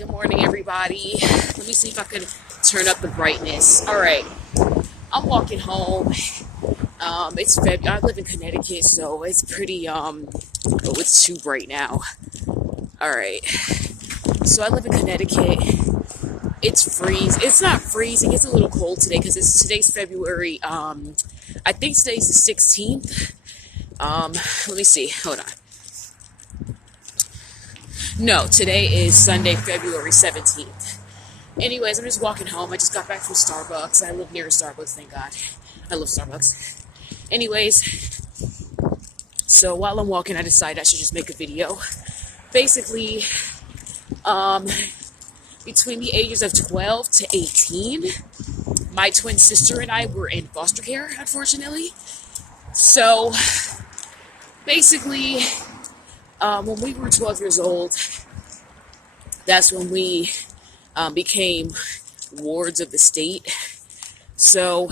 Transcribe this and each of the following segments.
Good morning, everybody. Let me see if I can turn up the brightness. All right, I'm walking home. It's February. I live in Connecticut, so it's pretty, oh, it's too bright now. All right, so I live in Connecticut. It's not freezing. It's a little cold today because today's February. I think today's the 16th. Let me see. Hold on. No, today is Sunday, February 17th. Anyways, I'm just walking home. I just got back from Starbucks. I live near a Starbucks, thank God. I love Starbucks. Anyways, so while I'm walking, I decided I should just make a video. Basically, between the ages of 12 to 18, my twin sister and I were in foster care, unfortunately. So, basically, when we were 12 years old, that's when we became wards of the state. So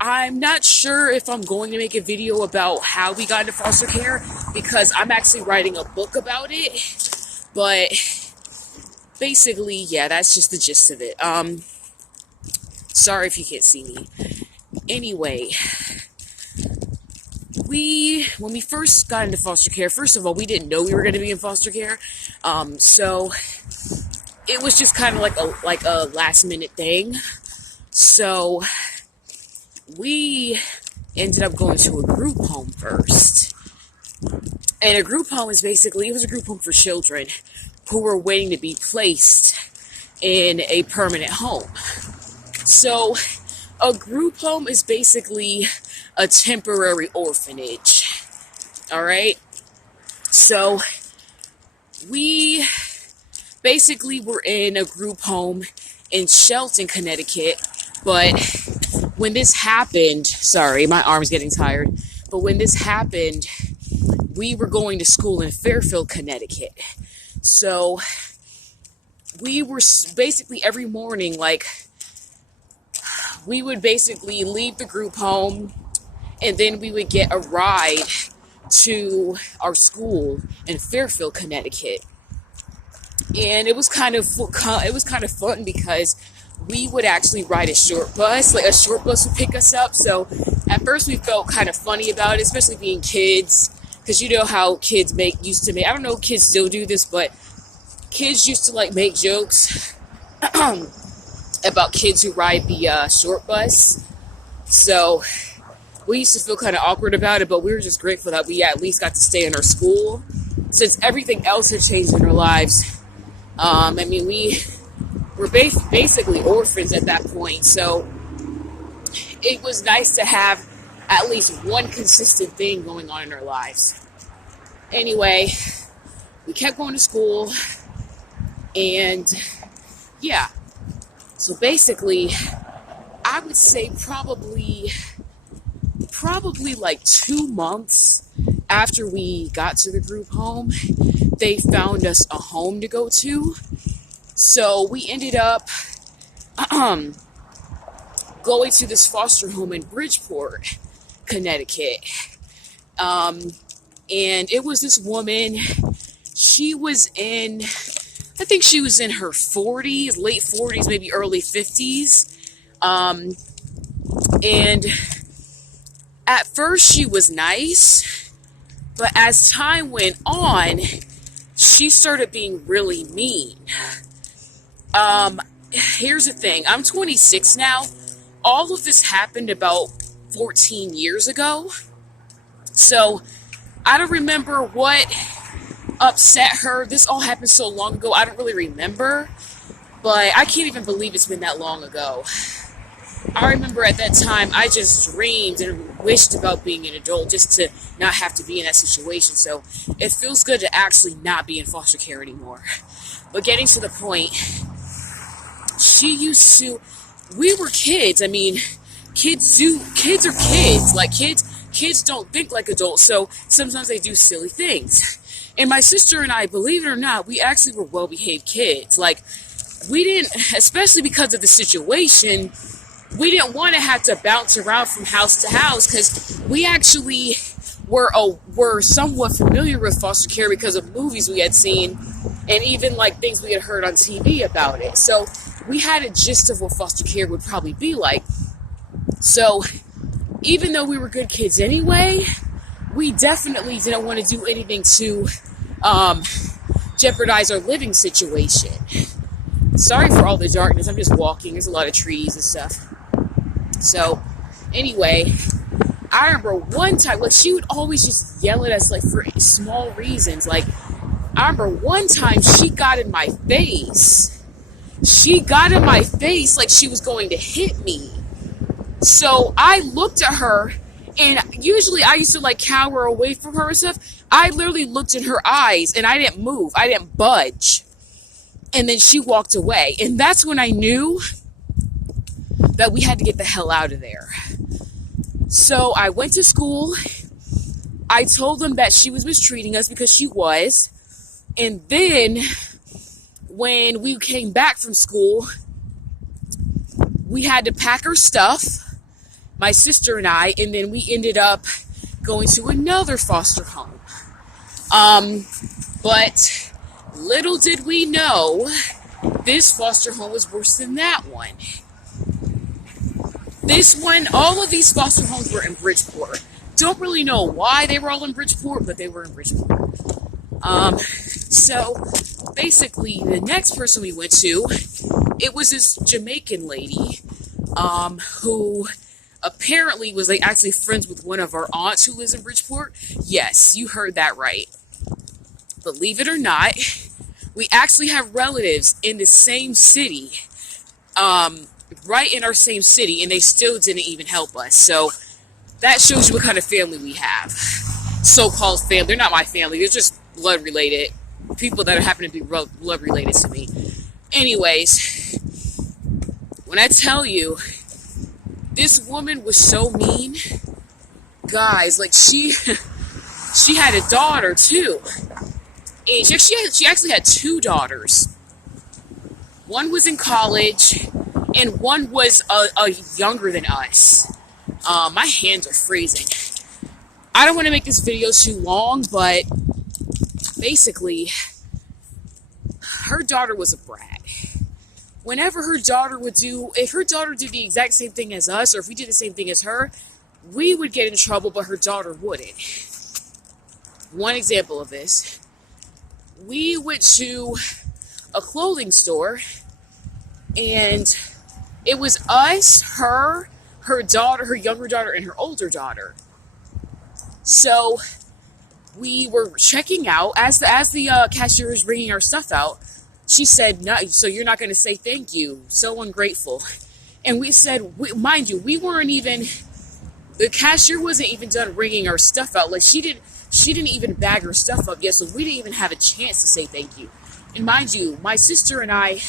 I'm not sure if I'm going to make a video about how we got into foster care because I'm actually writing a book about it. But basically, yeah, that's just the gist of it. Sorry if you can't see me. Anyway, when we first got into foster care, first of all, we didn't know we were going to be in foster care. So it was just kind of like a last minute thing. So we ended up going to a group home first. And a group home is basically, it was a group home for children who were waiting to be placed in a permanent home. So a group home is basically a temporary orphanage. All right. So we basically were in a group home in Shelton, Connecticut. But when this happened, sorry, my arm's getting tired. But when this happened, we were going to school in Fairfield, Connecticut. So we were basically every morning, we would basically leave the group home and then we would get a ride to our school in Fairfield, Connecticut. And it was kind of fun because we would actually ride a short bus. Like a short bus would pick us up. So at first we felt kind of funny about it, especially being kids. Because you know how kids used to make, I don't know if kids still do this, but kids used to make jokes about kids who ride the short bus. So we used to feel kind of awkward about it, but we were just grateful that we at least got to stay in our school. Since everything else had changed in our lives. We were basically orphans at that point. So it was nice to have at least one consistent thing going on in our lives. Anyway, we kept going to school. And yeah. So basically, I would say probably 2 months after we got to the group home, they found us a home to go to. So we ended up going to this foster home in Bridgeport, Connecticut. And it was this woman. She was I think she was in her 40s, late 40s, maybe early 50s. And at first she was nice, but as time went on, she started being really mean. Here's the thing. I'm 26 now. All of this happened about 14 years ago. So I don't remember what upset her. This all happened so long ago. I don't really remember, but I can't even believe it's been that long ago. I remember at that time, I just dreamed and wished about being an adult just to not have to be in that situation. So it feels good to actually not be in foster care anymore. But getting to the point, we were kids. Kids are kids. Kids don't think like adults. So sometimes they do silly things. And my sister and I, believe it or not, we actually were well-behaved kids. We didn't, especially because of the situation, we didn't want to have to bounce around from house to house because we actually were somewhat familiar with foster care because of movies we had seen and even like things we had heard on TV about it. So we had a gist of what foster care would probably be like. So even though we were good kids anyway, we definitely didn't want to do anything to jeopardize our living situation. Sorry for all the darkness. I'm just walking. There's a lot of trees and stuff. So anyway, I remember one time, like, she would always just yell at us, like, for small reasons. Like, I remember one time she got in my face. She got in my face like she was going to hit me. So I looked at her, and usually I used to, like, cower away from her and stuff. I literally looked in her eyes, and I didn't move. I didn't budge. And then she walked away. And that's when I knew that we had to get the hell out of there. So I went to school. I told them that she was mistreating us because she was. And then when we came back from school, we had to pack our stuff, my sister and I, and then we ended up going to another foster home. But little did we know, this foster home was worse than that one. This one, all of these foster homes were in Bridgeport. Don't really know why they were all in Bridgeport, but they were in Bridgeport. So basically, the next person we went to, it was this Jamaican lady, who apparently was, like, actually friends with one of our aunts who lives in Bridgeport. Yes, you heard that right. Believe it or not, we actually have relatives in the same city, right in our same city, and they still didn't even help us. So that shows you what kind of family we have. So-called family. They're not my family. They're just blood related. People that happen to be blood related to me. Anyways, when I tell you, this woman was so mean. Guys, like, she had a daughter too. And she actually had two daughters. One was in college, and one was a younger than us. My hands are freezing. I don't want to make this video too long, but basically, her daughter was a brat. Whenever if her daughter did the exact same thing as us, or if we did the same thing as her, we would get in trouble, but her daughter wouldn't. One example of this, we went to a clothing store, and it was us, her daughter, her younger daughter, and her older daughter. So we were checking out. As the cashier was bringing our stuff out, she said, "No, so you're not going to say thank you? So ungrateful." And we said, mind you, we weren't even. The cashier wasn't even done bringing our stuff out. Like, she didn't even bag her stuff up yet, so we didn't even have a chance to say thank you. And mind you, my sister and I,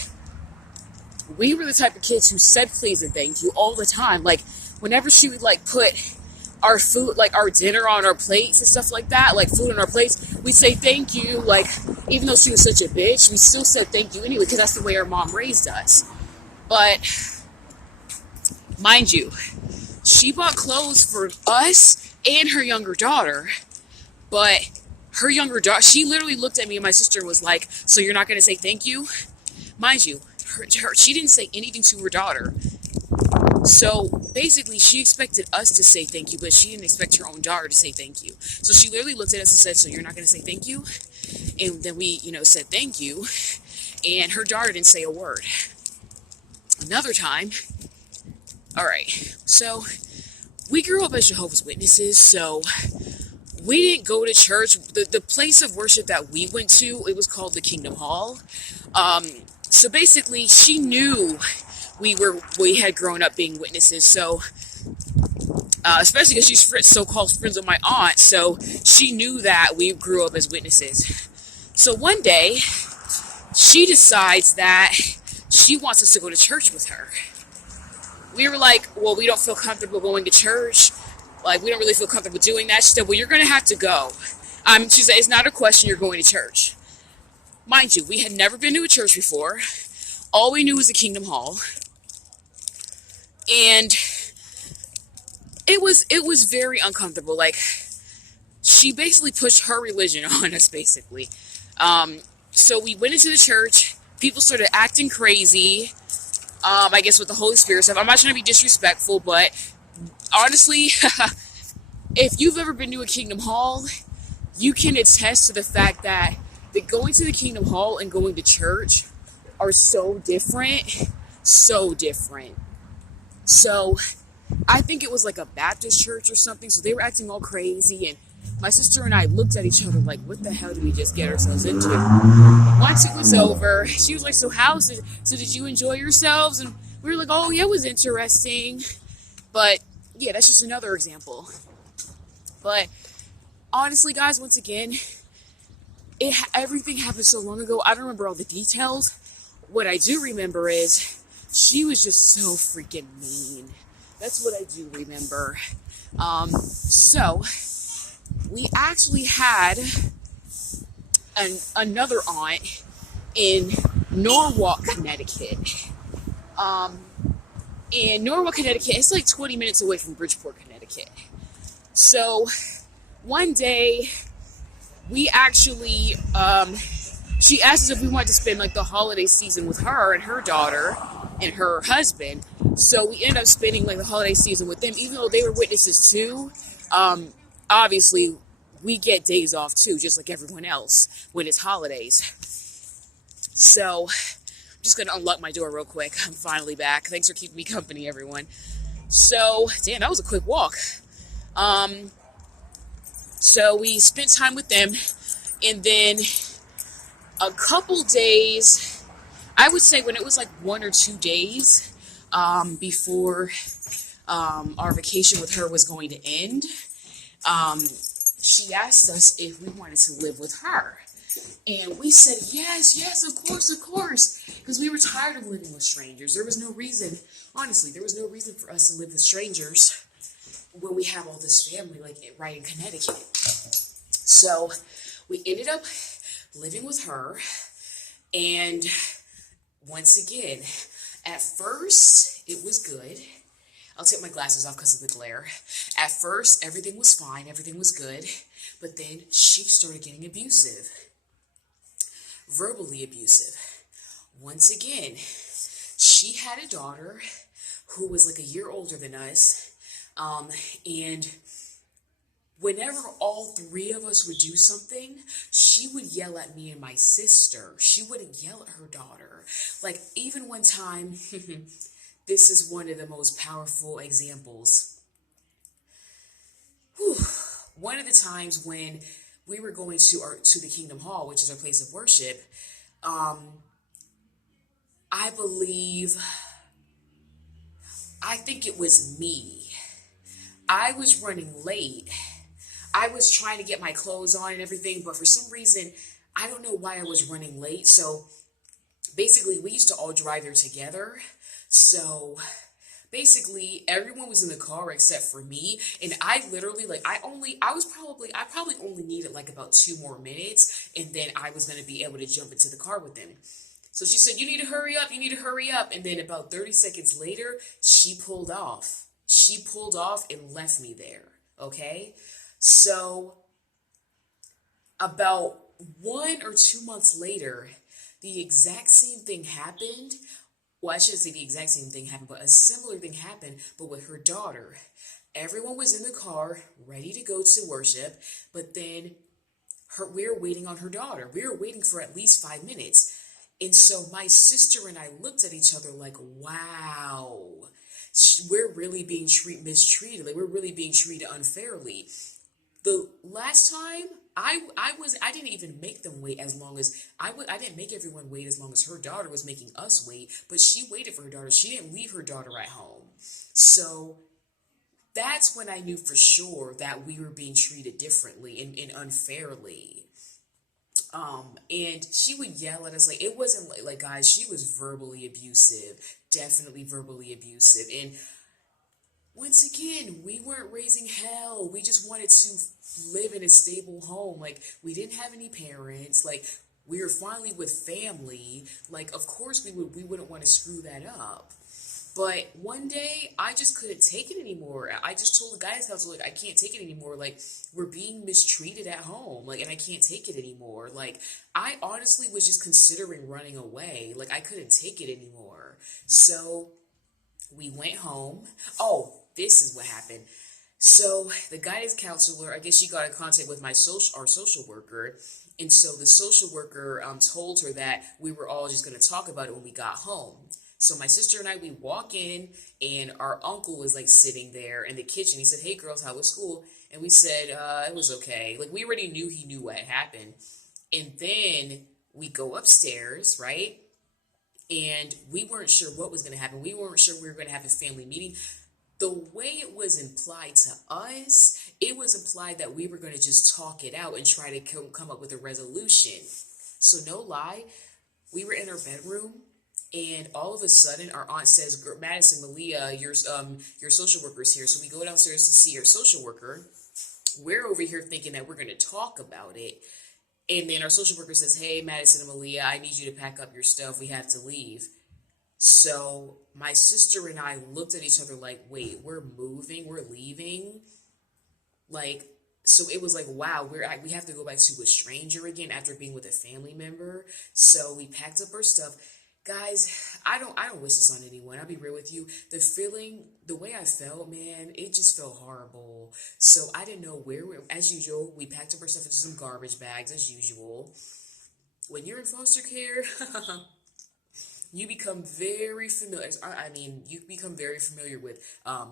we were the type of kids who said please and thank you all the time. Like, whenever she would, like, put our food, like our dinner on our plates and stuff like that, like food on our plates, we'd say thank you. Like, even though she was such a bitch, we still said thank you anyway, because that's the way our mom raised us. But mind you, she bought clothes for us and her younger daughter, but her younger daughter, she literally looked at me and my sister and was like, "So you're not going to say thank you?" Mind you, she didn't say anything to her daughter. So basically, she expected us to say thank you, but she didn't expect her own daughter to say thank you. So she literally looked at us and said, "So you're not going to say thank you?" And then we, said thank you, and her daughter didn't say a word. Another time, all right, so we grew up as Jehovah's Witnesses, so we didn't go to church. The place of worship that we went to, it was called the Kingdom Hall. So basically, she knew we had grown up being witnesses. So, especially because she's so-called friends with my aunt, so she knew that we grew up as witnesses. So one day, she decides that she wants us to go to church with her. We were like, "Well, we don't feel comfortable going to church. Like, we don't really feel comfortable doing that." She said, "Well, you're going to have to go." She said, "It's not a question, you're going to church." Mind you, we had never been to a church before. All we knew was the Kingdom Hall. And it was very uncomfortable. Like, she basically pushed her religion on us, basically. So we went into the church. People started acting crazy, I guess, with the Holy Spirit stuff. I'm not trying to be disrespectful, but honestly, if you've ever been to a Kingdom Hall, you can attest to the fact that going to the Kingdom Hall and going to church are so different. So different. So I think it was like a Baptist church or something. So they were acting all crazy. And my sister and I looked at each other like, what the hell did we just get ourselves into? Once it was over, she was like, so did you enjoy yourselves? And we were like, oh, yeah, it was interesting. But yeah, that's just another example. But honestly, guys, once again, everything happened so long ago. I don't remember all the details. What I do remember is she was just so freaking mean. That's what I do remember. So we actually had another aunt in Norwalk, Connecticut. In Norwalk, Connecticut, it's like 20 minutes away from Bridgeport, Connecticut. So one day, we actually, she asked us if we wanted to spend like the holiday season with her and her daughter and her husband. So we ended up spending like the holiday season with them, even though they were witnesses too. Obviously, we get days off too, just like everyone else when it's holidays. So I'm just going to unlock my door real quick. I'm finally back. Thanks for keeping me company, everyone. So, damn, that was a quick walk. So we spent time with them, and then a couple days, I would say when it was like 1 or 2 days before our vacation with her was going to end, she asked us if we wanted to live with her. And we said, yes, of course, because we were tired of living with strangers. There was no reason, honestly, there was no reason for us to live with strangers when we have all this family, like, right in Connecticut. So we ended up living with her, and once again, at first, it was good. I'll take my glasses off because of the glare. At first, everything was fine, everything was good, but then she started getting abusive. Verbally abusive. Once again, she had a daughter who was like a year older than us, and whenever all three of us would do something, she would yell at me and my sister. She wouldn't yell at her daughter. Like, even one time, this is one of the most powerful examples. One of the times when we were going to the Kingdom Hall, which is our place of worship, I think it was me. I was running late. I was trying to get my clothes on and everything, but for some reason, I don't know why I was running late. So basically, we used to all drive there together. So basically, everyone was in the car except for me. And I literally, like, I probably only needed like about 2 more minutes. And then I was going to be able to jump into the car with them. So she said, you need to hurry up. And then about 30 seconds later, she pulled off. She pulled off and left me there. Okay. So about 1 or 2 months later, the exact same thing happened. Well, I shouldn't say the exact same thing happened, but a similar thing happened, but with her daughter. Everyone was in the car, ready to go to worship, but then we were waiting on her daughter. We were waiting for at least 5 minutes. And so my sister and I looked at each other like, wow, we're really being mistreated. Like, we're really being treated unfairly. The last time, I didn't even make them wait as long as I didn't make everyone wait as long as her daughter was making us wait, but she waited for her daughter. She didn't leave her daughter at home. So that's when I knew for sure that we were being treated differently and unfairly. And she would yell at us. Like, it wasn't like, guys, she was verbally abusive, definitely verbally abusive. And once again, we weren't raising hell. We just wanted to live in a stable home. Like, we didn't have any parents. Like, we were finally with family. Like, of course we wouldn't want to screw that up. But one day, I just couldn't take it anymore. I just told the guidance counselor, like, I can't take it anymore. Like, we're being mistreated at home. Like, and I can't take it anymore. Like, I honestly was just considering running away. Like, I couldn't take it anymore. So we went home. Oh, this is what happened. So the guidance counselor, I guess she got in contact with our social worker, and so the social worker told her that we were all just going to talk about it when we got home. So my sister and I, we walk in, and our uncle was like sitting there in the kitchen. He said, "Hey girls, how was school?" And we said, "It was okay." Like, we already knew he knew what had happened. And then we go upstairs, right? And we weren't sure what was going to happen. We weren't sure we were going to have a family meeting. The way it was implied to us, it was implied that we were going to just talk it out and try to come up with a resolution. So no lie, we were in our bedroom, and all of a sudden our aunt says, "Madison, Maleah, your social worker's here." So we go downstairs to see our social worker. We're over here thinking that we're going to talk about it. And then our social worker says, "Hey, Madison and Maleah, I need you to pack up your stuff. We have to leave." So my sister and I looked at each other like, wait, we're moving, we're leaving? Like, so it was like, wow, we have to go back to a stranger again after being with a family member. So we packed up our stuff. Guys, I don't wish this on anyone. I'll be real with you. The feeling, the way I felt, man, it just felt horrible. So I didn't know as usual, we packed up our stuff into some garbage bags as usual. When you're in foster care, you become very familiar. You become very familiar with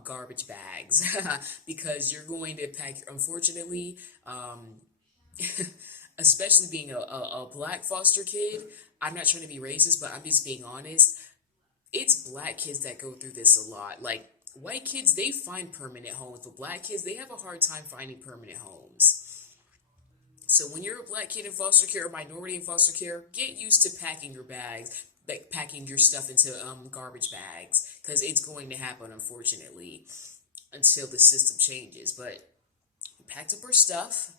garbage bags because you're going to pack. Unfortunately, especially being a black foster kid, I'm not trying to be racist, but I'm just being honest. It's black kids that go through this a lot. Like, white kids, they find permanent homes, but black kids, they have a hard time finding permanent homes. So when you're a black kid in foster care or minority in foster care, get used to packing your bags, like packing your stuff into garbage bags, because it's going to happen, unfortunately, until the system changes. But we packed up our stuff,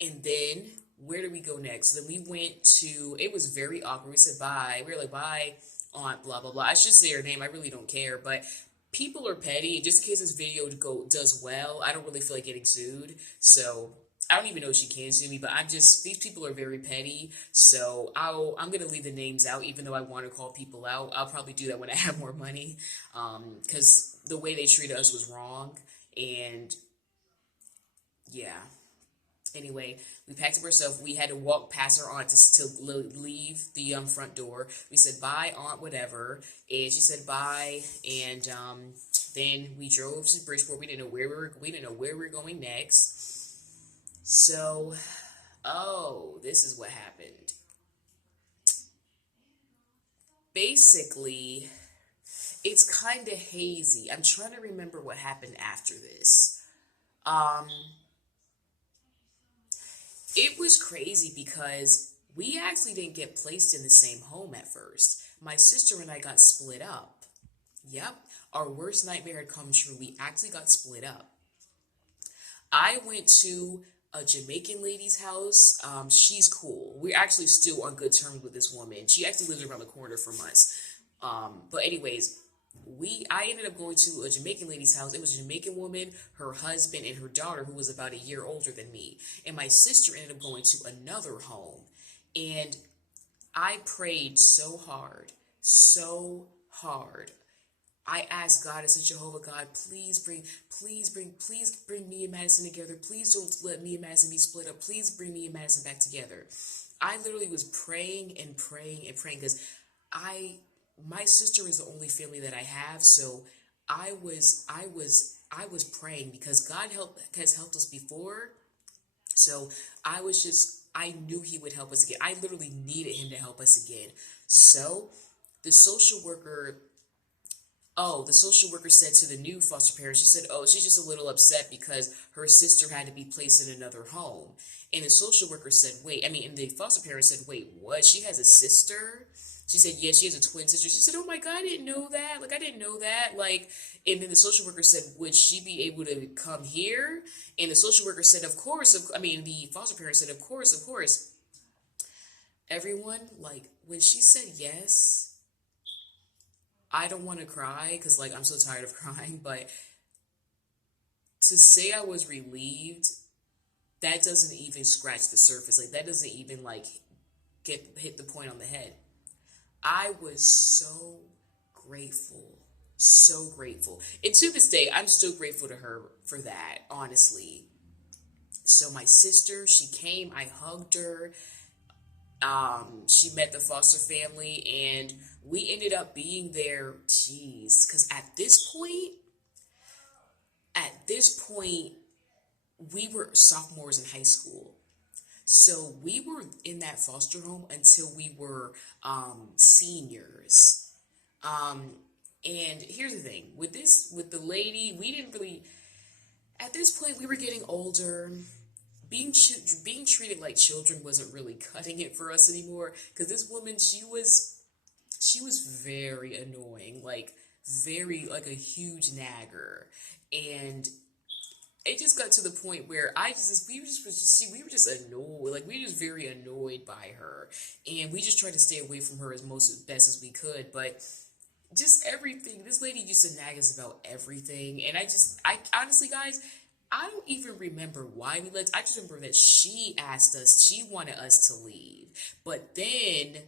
and then where do we go next? Then we went to, it was very awkward. We said bye. We were like, "Bye, aunt, blah, blah, blah." I should say her name. I really don't care. But people are petty. And just in case this video does well, I don't really feel like getting sued. So I don't even know if she can sue me, but these people are very petty. So I'm going to leave the names out, even though I want to call people out. I'll probably do that when I have more money. Because the way they treated us was wrong. And yeah. Anyway, we packed up our stuff. We had to walk past our aunt to leave the front door. We said, "Bye, aunt, whatever." And she said bye. And then we drove to Bridgeport. We didn't know where we were going next. So, this is what happened. Basically, it's kind of hazy. I'm trying to remember what happened after this. It was crazy because we actually didn't get placed in the same home at first. My sister and I got split up. Yep, our worst nightmare had come true. We actually got split up. I went to a Jamaican lady's house. She's cool. We're actually still on good terms with this woman. She actually lives around the corner from us. But anyways, I ended up going to a Jamaican lady's house. It was a Jamaican woman, her husband, and her daughter, who was about a year older than me. And my sister ended up going to another home. And I prayed so hard, so hard. I asked God, I said, "Jehovah God, please bring me and Madison together. Please don't let me and Madison be split up. Please bring me and Madison back together." I literally was praying and praying and praying because my sister is the only family that I have. So I was praying because God has helped us before. So I knew he would help us again. I literally needed him to help us again. So the social worker said to the new foster parent, she said, "Oh, she's just a little upset because her sister had to be placed in another home." And the social worker said, and the foster parent said, "Wait, what? She has a sister?" She said, "Yes, she has a twin sister." She said, "Oh my God, I didn't know that. Like, I didn't know that." Like, and then the social worker said, "Would she be able to come here?" And the social worker said, "Of course." The foster parent said, "Of course, of course." Everyone, like, when she said yes, I don't want to cry because, like, I'm so tired of crying, but to say I was relieved, that doesn't even scratch the surface. Like, that doesn't even, like, hit the point on the head. I was so grateful. So grateful. And to this day, I'm still grateful to her for that, honestly. So my sister, she came, I hugged her. She met the foster family, and we ended up being there, geez, because at this point, we were sophomores in high school. So we were in that foster home until we were seniors. Um, and here's the thing with the lady, we didn't really, at this point, we were getting older. Being treated like children wasn't really cutting it for us anymore. Because this woman, she was very annoying, like very like a huge nagger, and it just got to the point where we were just annoyed, like we were just very annoyed by her, and we just tried to stay away from her as best as we could. But just everything, this lady used to nag us about everything, and I honestly, guys, I don't even remember why we left. I just remember that she asked us, she wanted us to leave, but then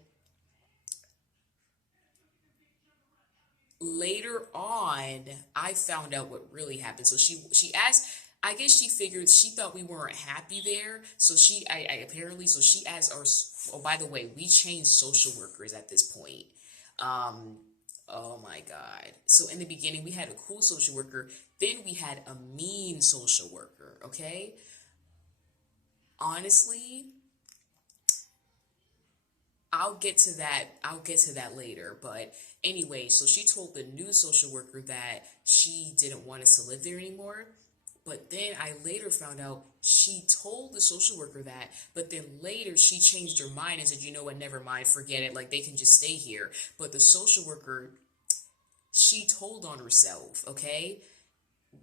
later on, I found out what really happened. So she asked. I guess she figured she thought we weren't happy there. So she asked our. Oh, by the way, we changed social workers at this point. Um, oh my God. So in the beginning, we had a cool social worker. Then we had a mean social worker. Okay. Honestly, I'll get to that later. But anyway, so she told the new social worker that she didn't want us to live there anymore. But then I later found out she told the social worker that, but then later she changed her mind and said, you know what, never mind, forget it, like they can just stay here. But the social worker, she told on herself, okay?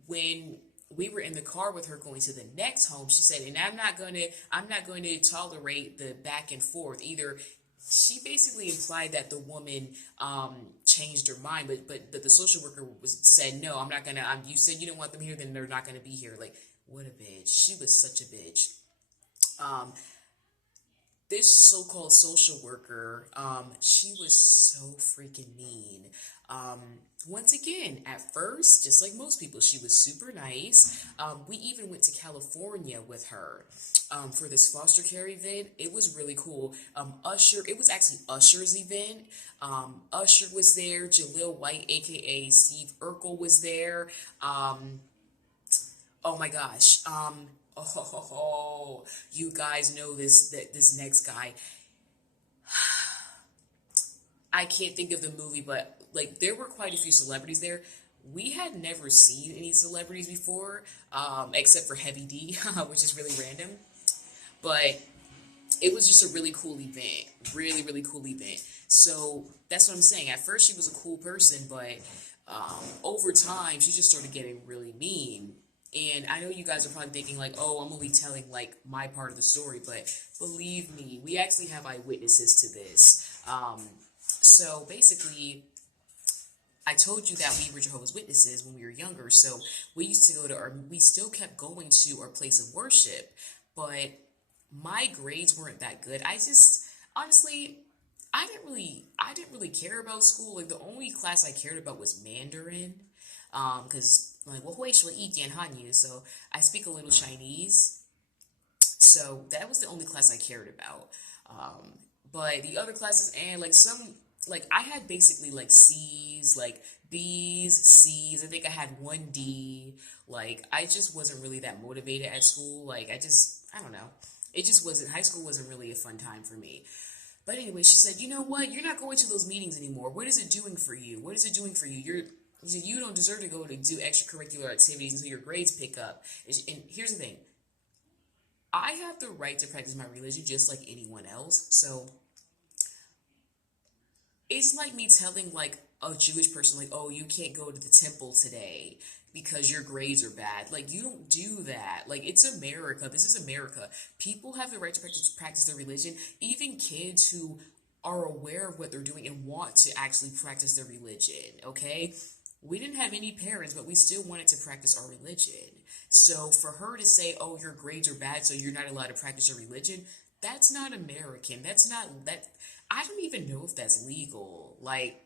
When we were in the car with her going to the next home, she said, and I'm not going to tolerate the back and forth either. She basically implied that the woman changed her mind, but the social worker said, no, I'm not gonna. You said you don't want them here, then they're not gonna be here. Like, what a bitch! She was such a bitch. Um, this so-called social worker, she was so freaking mean. Um, Once again, at first, just like most people, she was super nice. We even went to California with her for this foster care event. It was really cool. It was actually Usher's event. Usher was there. Jaleel White, aka Steve Urkel, was there. Um, oh my gosh. You guys know this next guy. I can't think of the movie, but like there were quite a few celebrities there. We had never seen any celebrities before, except for Heavy D, which is really random. But it was just a really cool event, really really cool event. So that's what I'm saying. At first, she was a cool person, but over time, she just started getting really mean. And I know you guys are probably thinking like, oh, I'm only telling like my part of the story, but believe me, we actually have eyewitnesses to this. So basically, I told you that we were Jehovah's Witnesses when we were younger. So we still kept going to our place of worship, but my grades weren't that good. Honestly, I didn't really care about school. Like the only class I cared about was Mandarin, because like 我会说一点汉语, so I speak a little Chinese. So that was the only class I cared about. But the other classes and like I had basically like C's, like B's, C's. I think I had one D. Like I just wasn't really that motivated at school. Like I don't know. It just wasn't, high school wasn't really a fun time for me. But anyway, she said, you know what? You're not going to those meetings anymore. What is it doing for you? What is it doing for you? You don't deserve to go to do extracurricular activities until your grades pick up. And here's the thing. I have the right to practice my religion just like anyone else. So it's like me telling like a Jewish person like, oh, you can't go to the temple today because your grades are bad. Like you don't do that. Like it's America. This is America. People have the right to practice their religion. Even kids who are aware of what they're doing and want to actually practice their religion, okay? We didn't have any parents, but we still wanted to practice our religion. So for her to say, oh, your grades are bad, so you're not allowed to practice your religion, that's not American. That's not, that, I don't even know if that's legal. Like,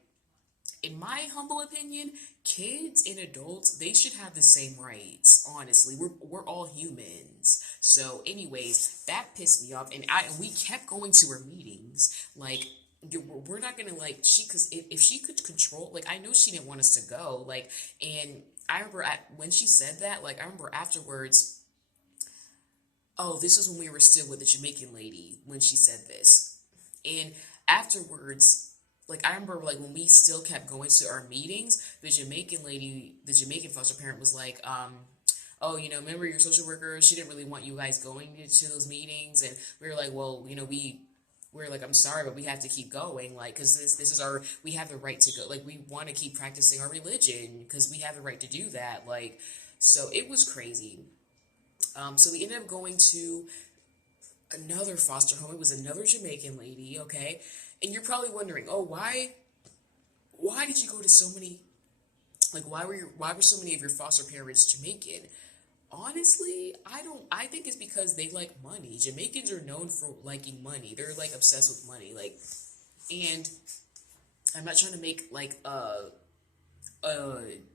in my humble opinion, kids and adults, they should have the same rights. Honestly, we're all humans. So, anyways, that pissed me off, and we kept going to her meetings. Like, we're not gonna like because if she could control, like, I know she didn't want us to go. Like, and I remember when she said that, like, I remember afterwards. Oh, this was when we were still with the Jamaican lady when she said this. And afterwards, like, I remember, like, when we still kept going to our meetings, the Jamaican lady, the Jamaican foster parent was like, oh, remember your social worker? She didn't really want you guys going to those meetings. And we were like, well, we're like, I'm sorry, but we have to keep going. Like, because this is we have the right to go. Like, we want to keep practicing our religion because we have the right to do that. Like, so it was crazy. So we ended up going to another foster home. It was another Jamaican lady, okay? And you're probably wondering, oh, why did you go to so many, like, why were so many of your foster parents Jamaican? Honestly, I think it's because they like money. Jamaicans are known for liking money. They're, like, obsessed with money. Like, and I'm not trying to make, like, a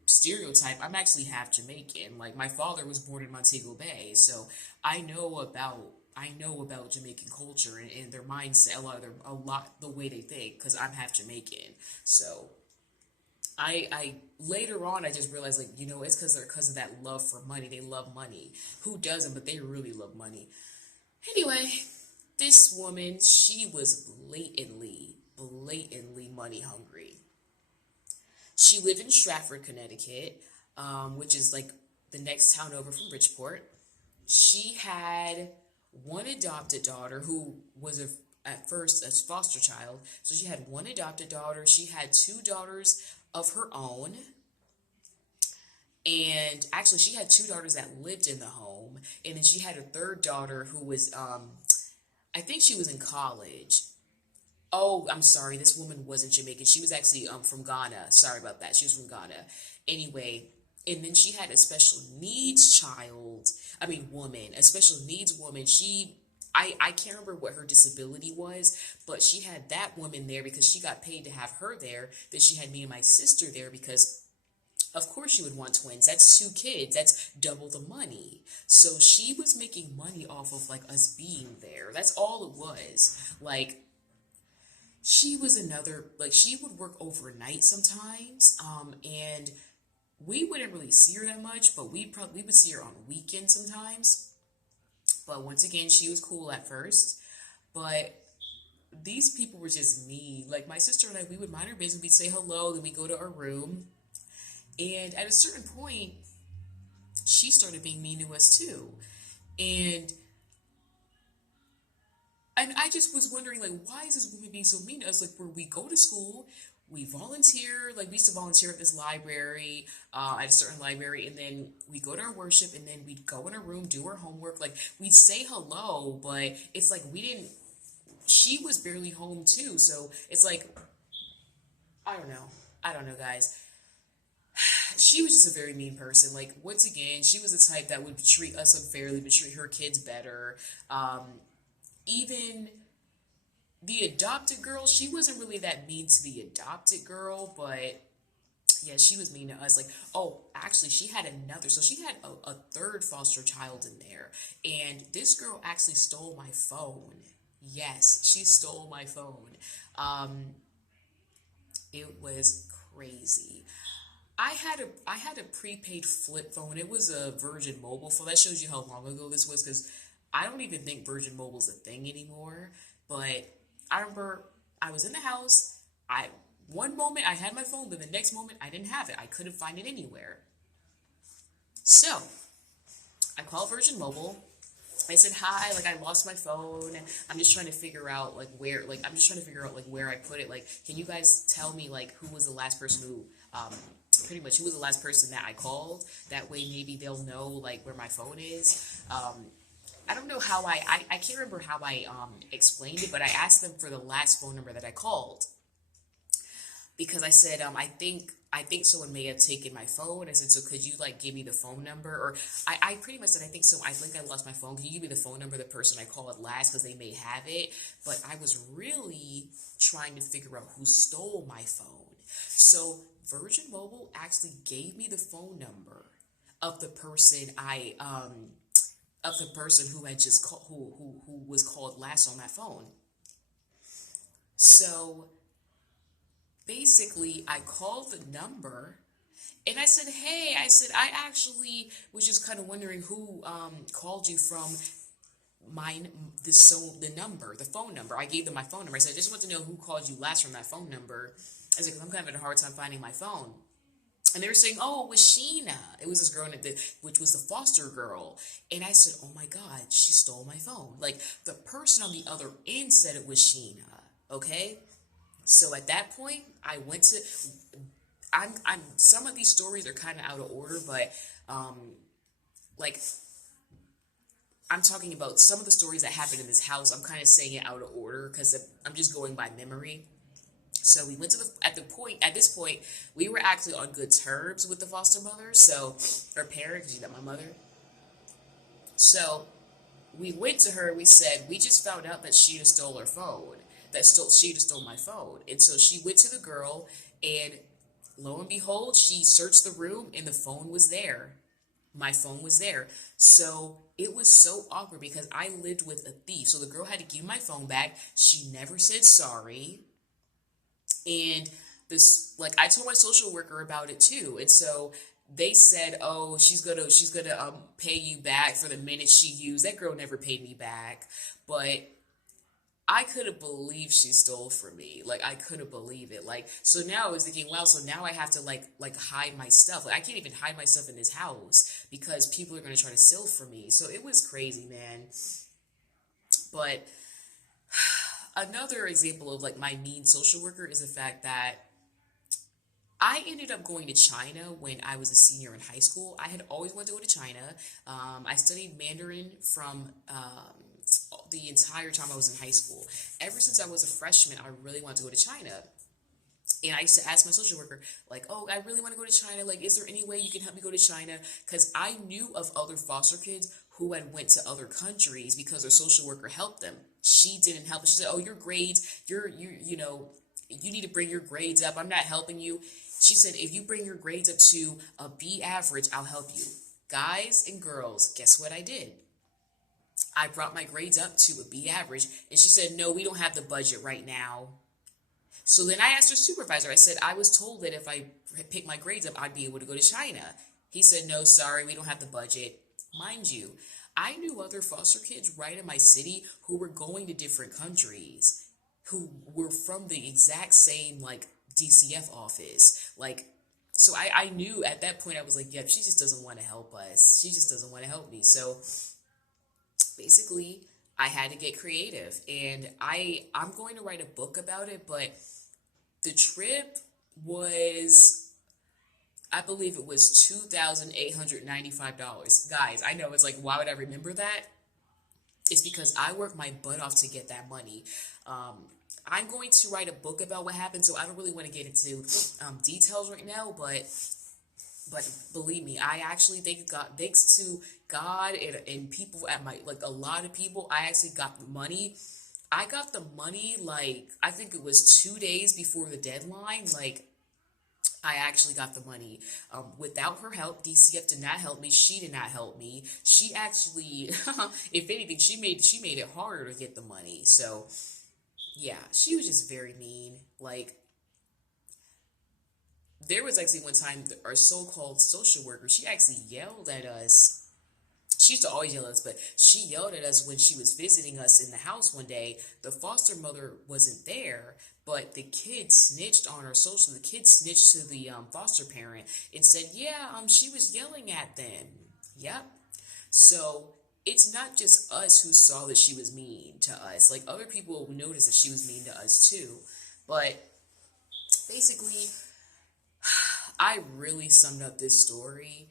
stereotype. I'm actually half Jamaican. Like, my father was born in Montego Bay, so I know about Jamaican culture and their mindset, a lot the way they think, because I'm half Jamaican. So I later on I just realized, like, it's because of that love for money. They love money. Who doesn't? But they really love money. Anyway, this woman, she was blatantly money hungry. She lived in Stratford, Connecticut, which is, like, the next town over from Bridgeport. She had one adopted daughter who was at first a foster child. So she had one adopted daughter. She had two daughters of her own. And actually, she had two daughters that lived in the home. And then she had a third daughter who was, I think she was in college. Oh, I'm sorry. This woman wasn't Jamaican. She was actually from Ghana. Sorry about that. She was from Ghana. Anyway, and then she had a special needs woman, a special needs woman. I can't remember what her disability was, but she had that woman there because she got paid to have her there. Then she had me and my sister there because, of course, she would want twins. That's two kids. That's double the money. So she was making money off of, like, us being there. That's all it was. Like, she was she would work overnight sometimes, and we wouldn't really see her that much, but we would see her on weekends sometimes. But once again, she was cool at first, but these people were just mean. Like, my sister and I, we would mind our business, we'd say hello, then we go to our room, and at a certain point, she started being mean to us too, and I just was wondering, like, why is this woman being so mean to us? Like, where we go to school, we volunteer, like, we used to volunteer at this library, at a certain library, and then we go to our worship, and then we'd go in our room, do our homework, like, we'd say hello, but it's like she was barely home too, so it's like, I don't know, guys. She was just a very mean person. Like, once again, she was the type that would treat us unfairly, but treat her kids better. Even the adopted girl, she wasn't really that mean to the adopted girl, but yeah, she was mean to us. Like, oh, actually, she had so she had a third foster child in there, and this girl actually stole my phone. Yes, she stole my phone. It was crazy. I had a prepaid flip phone. It was a Virgin Mobile phone. That shows you how long ago this was, because I don't even think Virgin Mobile's a thing anymore. But I remember I was in the house. One moment I had my phone, but the next moment I didn't have it. I couldn't find it anywhere. So I called Virgin Mobile. I said, hi, like, I lost my phone. I'm just trying to figure out, like, where I put it. Like, can you guys tell me, like, who was the last person who was the last person that I called? That way maybe they'll know, like, where my phone is. I don't know how I can't remember how I explained it, but I asked them for the last phone number that I called because I said, I think someone may have taken my phone. I said, so could you like give me the phone number? Or I pretty much said, I think so. I think I lost my phone. Can you give me the phone number of the person I called last because they may have it? But I was really trying to figure out who stole my phone. So Virgin Mobile actually gave me the phone number of the person who had just called, who was called last on that phone. So basically, I called the number and I said, "Hey," I said, "I actually was just kind of wondering who called you from my the number, the phone number." I gave them my phone number. I said, "I just want to know who called you last from that phone number." I said, "'Cause I'm kind of having a hard time finding my phone." And they were saying, "Oh, it was Sheena. It was this girl, which was the foster girl." And I said, "Oh my God, she stole my phone." Like the person on the other end said it was Sheena. Okay. So at that point, I went to. I'm. Some of these stories are kind of out of order, but like I'm talking about some of the stories that happened in this house. I'm kind of saying it out of order because I'm just going by memory. So we went to at this point, we were actually on good terms with the foster mother. So, her parent, she's not my mother. So we went to her. We said we just found out that Sheeta stole her phone. Sheeta stole my phone, and so she went to the girl, and lo and behold, she searched the room, and the phone was there. My phone was there. So it was so awkward because I lived with a thief. So the girl had to give my phone back. She never said sorry. And this, like, I told my social worker about it too. And so they said, "Oh, she's gonna pay you back for the minutes she used." That girl never paid me back, but I couldn't believe she stole from me. Like I couldn't believe it. Like so now I was thinking, wow, so now I have to like hide my stuff. Like I can't even hide my stuff in this house because people are gonna try to steal from me. So it was crazy, man. But another example of like my mean social worker is the fact that I ended up going to China when I was a senior in high school. I had always wanted to go to China. I studied Mandarin from the entire time I was in high school. Ever since I was a freshman, I really wanted to go to China. And I used to ask my social worker, like, "Oh, I really want to go to China. Like, is there any way you can help me go to China?" Because I knew of other foster kids who had went to other countries because their social worker helped them. She didn't help. She said, "Oh, your grades, you need to bring your grades up. I'm not helping you." She said, "If you bring your grades up to a B average, I'll help you." Guys and girls, guess what I did? I brought my grades up to a B average, and she said, "No, we don't have the budget right now." So then I asked her supervisor, I said, "I was told that if I pick my grades up, I'd be able to go to China." He said, "No, sorry, we don't have the budget." Mind you, I knew other foster kids right in my city who were going to different countries, who were from the exact same, like, DCF office. Like, so I knew at that point, I was like, yep, she just doesn't want to help us. She just doesn't want to help me. So basically, I had to get creative. And I'm going to write a book about it, but the trip was, I believe it was $2,895. Guys, I know it's like, why would I remember that? It's because I worked my butt off to get that money. I'm going to write a book about what happened, so I don't really want to get into details right now, but believe me, I actually thank God, thanks to God and people at my, like a lot of people, I actually got the money. I got the money, like, I think it was 2 days before the deadline. Like, I actually got the money without her help. DCF did not help me. She did not help me. She actually, if anything, she made it harder to get the money. So yeah, she was just very mean. Like, there was actually one time our so-called social worker, she actually yelled at us. She used to always yell at us, but she yelled at us when she was visiting us in the house one day. The foster mother wasn't there, but the kid snitched on her social. The kid snitched to the foster parent and said, "Yeah, she was yelling at them." Yep. So it's not just us who saw that she was mean to us. Like other people noticed that she was mean to us too. But basically, I really summed up this story.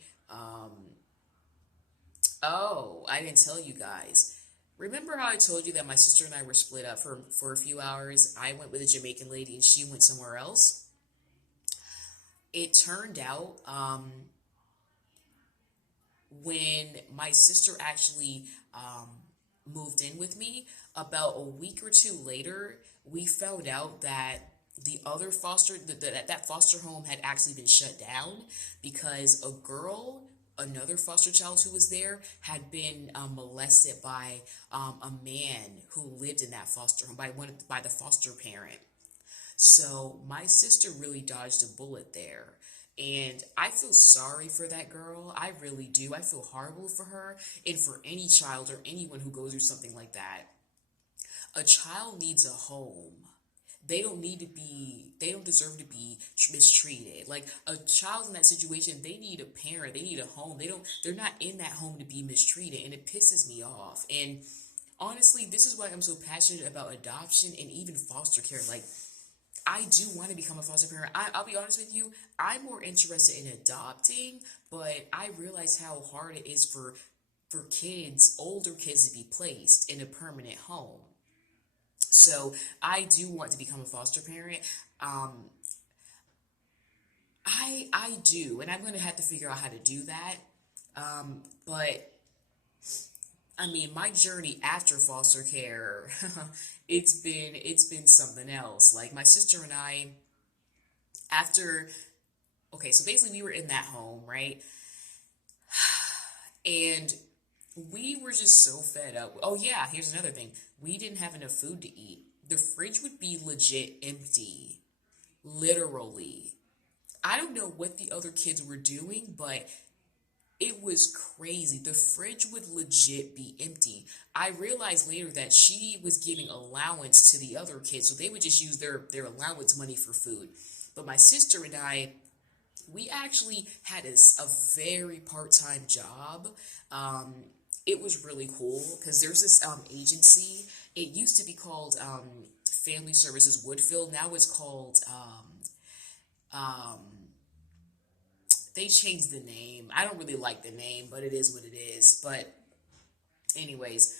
Oh, I didn't tell you guys. Remember how I told you that my sister and I were split up for a few hours? I went with a Jamaican lady and she went somewhere else. It turned out when my sister actually moved in with me, about a week or two later, we found out that that foster home had actually been shut down because another foster child who was there, had been molested by a man who lived in that foster home by the foster parent. So my sister really dodged a bullet there. And I feel sorry for that girl. I really do. I feel horrible for her and for any child or anyone who goes through something like that. A child needs a home. They don't deserve to be mistreated. Like a child in that situation, they need a parent, they need a home. They're not in that home to be mistreated. And it pisses me off. And honestly, this is why I'm so passionate about adoption and even foster care. Like, I do want to become a foster parent. I'll be honest with you, I'm more interested in adopting, but I realize how hard it is for kids, older kids, to be placed in a permanent home. So I do want to become a foster parent. Um, I do, and I'm going to have to figure out how to do that. But I mean, my journey after foster care, it's been something else. Like my sister and I, after okay, so basically we were in that home, right? And we were just so fed up. Oh yeah, here's another thing. We didn't have enough food to eat. The fridge would be legit empty. Literally. I don't know what the other kids were doing, but it was crazy. The fridge would legit be empty. I realized later that she was giving allowance to the other kids, so they would just use their allowance money for food. But my sister and I, we actually had a very part-time job. Um, it was really cool because there's this agency. It used to be called Family Services Woodfield. Now it's called um, they changed the name. I don't really like the name, but it is what it is. But anyways,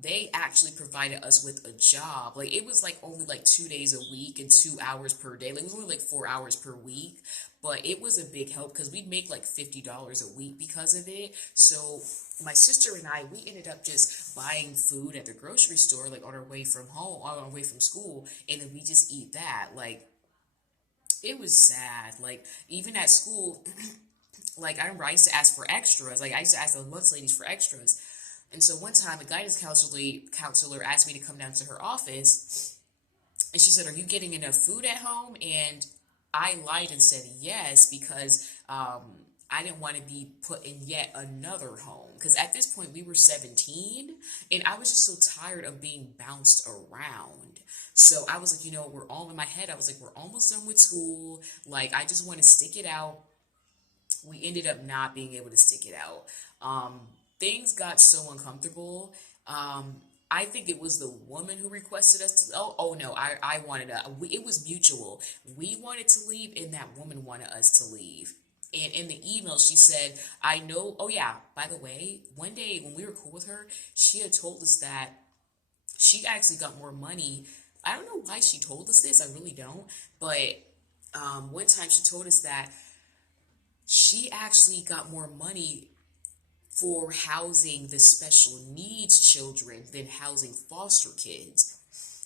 they actually provided us with a job. Like it was like only like 2 days a week and 2 hours per day. Like it was only like 4 hours per week, but it was a big help because we'd make like $50 a week because of it. So my sister and I, we ended up just buying food at the grocery store, like on our way from home, on our way from school, and then we just eat that. Like it was sad. Like even at school, like I remember I used to ask for extras. Like I used to ask the lunch ladies for extras. And so one time, a guidance counselor asked me to come down to her office, and she said, "Are you getting enough food at home?" And I lied and said yes because I didn't want to be put in yet another home. Because at this point, we were 17, and I was just so tired of being bounced around. So I was like, we're all in my head. I was like, we're almost done with school. Like, I just want to stick it out. We ended up not being able to stick it out. Um, Things got so uncomfortable. I think it was the woman who requested us to. Oh no, I wanted to. It was mutual. We wanted to leave, and that woman wanted us to leave. And in the email, she said, "I know." Oh yeah, by the way, one day when we were cool with her, she had told us that she actually got more money. I don't know why she told us this. I really don't. But one time she told us that she actually got more money for housing the special needs children than housing foster kids.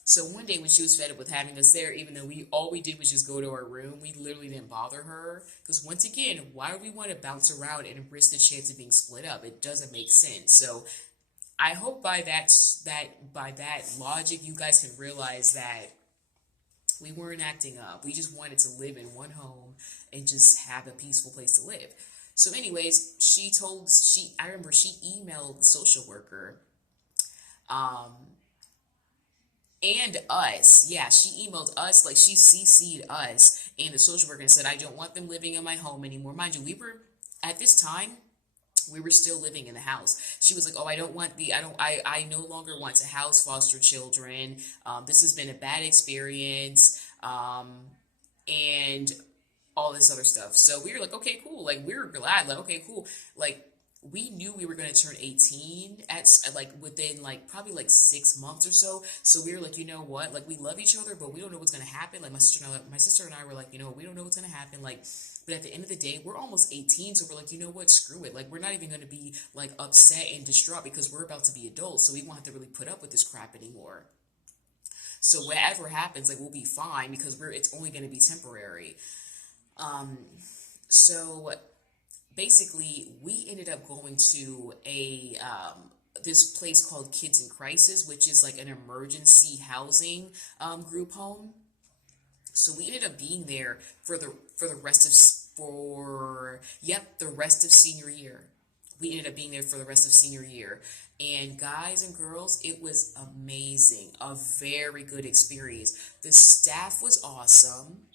So one day when she was fed up with having us there, even though we all we did was just go to our room, we literally didn't bother her. Because once again, why would we want to bounce around and risk the chance of being split up? It doesn't make sense. So I hope by that logic, you guys can realize that we weren't acting up. We just wanted to live in one home and just have a peaceful place to live. So, anyways, I remember she emailed the social worker, um, and us. Yeah, she emailed us, like she CC'd us and the social worker and said, I don't want them living in my home anymore. Mind you, at this time, we were still living in the house. She was like, "Oh, I no longer want to house foster children. This has been a bad experience, and all this other stuff." So we were like, "Okay, cool." Like we were glad, like, "Okay, cool." Like we knew we were going to turn 18 like within like probably like 6 months or so. So we were like, you know what, like we love each other, but we don't know what's going to happen. Like my sister and I were like, you know, we don't know what's going to happen. Like, but at the end of the day, we're almost 18. So we're like, you know what, screw it. Like, we're not even going to be like upset and distraught because we're about to be adults. So we won't have to really put up with this crap anymore. So whatever happens, like we'll be fine because it's only going to be temporary. So basically, we ended up going to a this place called Kids in Crisis, which is like an emergency housing group home. So we ended up being there for the rest of the rest of senior year. We ended up being there for the rest of senior year. And guys and girls, it was amazing. A very good experience. The staff was awesome.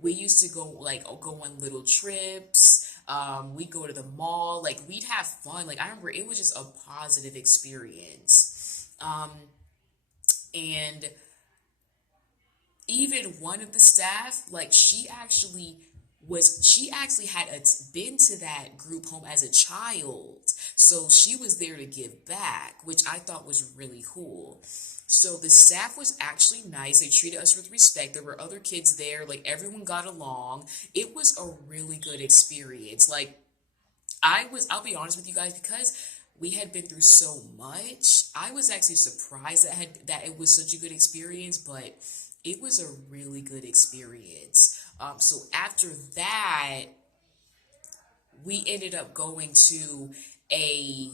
We used to go on little trips. We'd go to the mall. Like, we'd have fun. Like, I remember it was just a positive experience. And even one of the staff, like, she actually had been to that group home as a child. So she was there to give back, which I thought was really cool. So the staff was actually nice. They treated us with respect. There were other kids there. Like, everyone got along. It was a really good experience. Like, I'll be honest with you guys, because we had been through so much, I was actually surprised that it was such a good experience, but it was a really good experience. So after that, we ended up going to a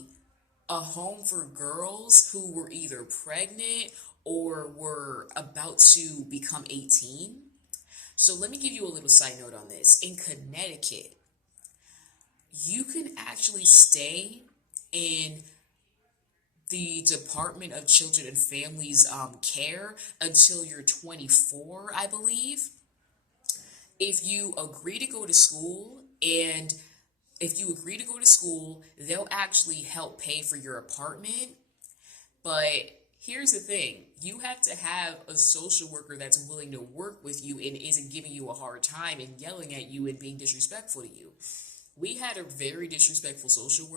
a home for girls who were either pregnant or were about to become 18. So let me give you a little side note on this. In Connecticut, you can actually stay in the Department of Children and Families care until you're 24, I believe. If you agree to go to school and if you agree to go to school, they'll actually help pay for your apartment. But here's the thing, you have to have a social worker that's willing to work with you and isn't giving you a hard time and yelling at you and being disrespectful to you. We had a very disrespectful social worker.